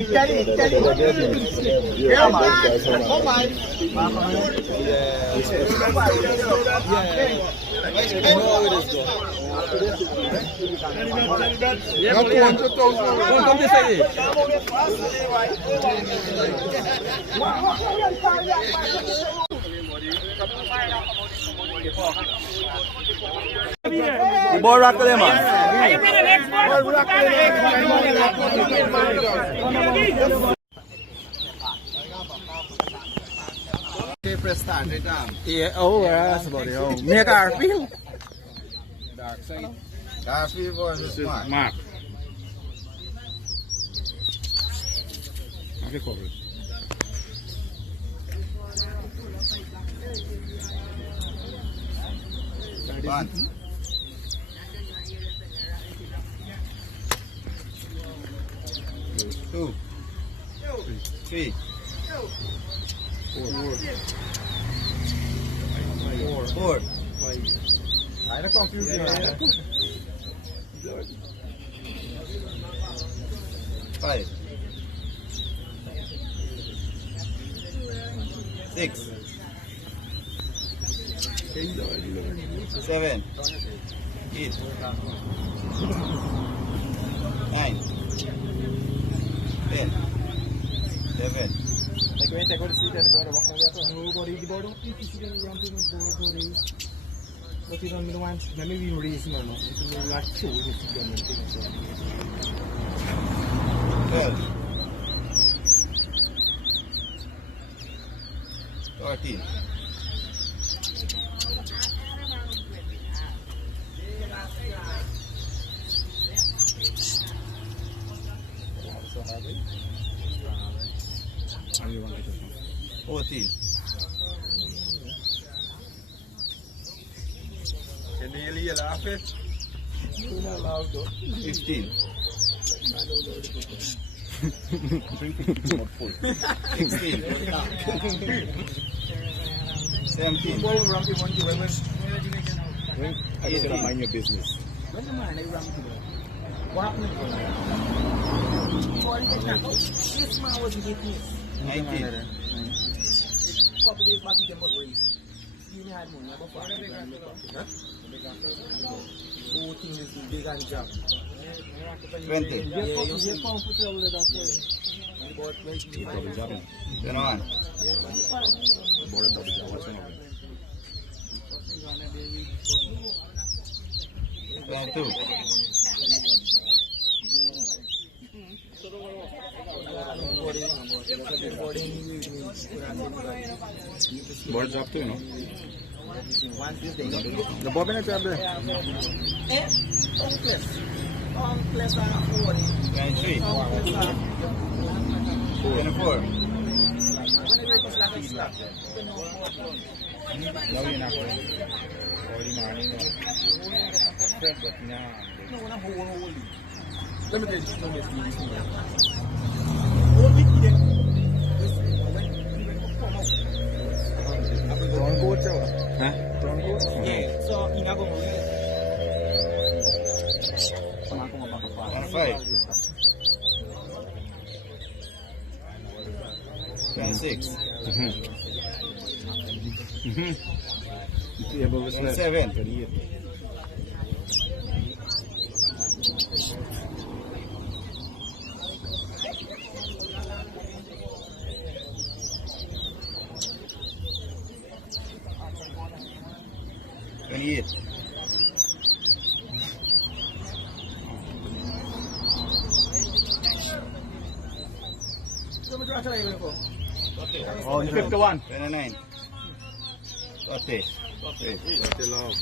Yeah, man. Come on. Come this way. The boy rock there, man. Press start right now. Yeah, oh, that's about it. Oh, me Garfield. Dark side. Garfield was smart. Mark. Have you covered? One. Two. Three. Four. I'm confused. Five. Six. Seven. Eight. Nine. 10. 11. Twelve. 13. 14. Can you really laugh it? 15. 16. 17. I just gotta mind your business. What happened? This man wasn't getting this. 19. Couple days back, he came up race. You had money, I'm a whole thing is big and job. 20. Yeah, you see comfortable with that. About 21. 22. Board's up too, you know. The bobbin is up there. Complex and 23. 24. No, you're not going. Already morning. no, I'm holding. Let me get you some of this. Don't go to huh? Don't go. Yeah. So, you're not going to read. 25. 26. 27. 28. 51. 29. 30. 30 long.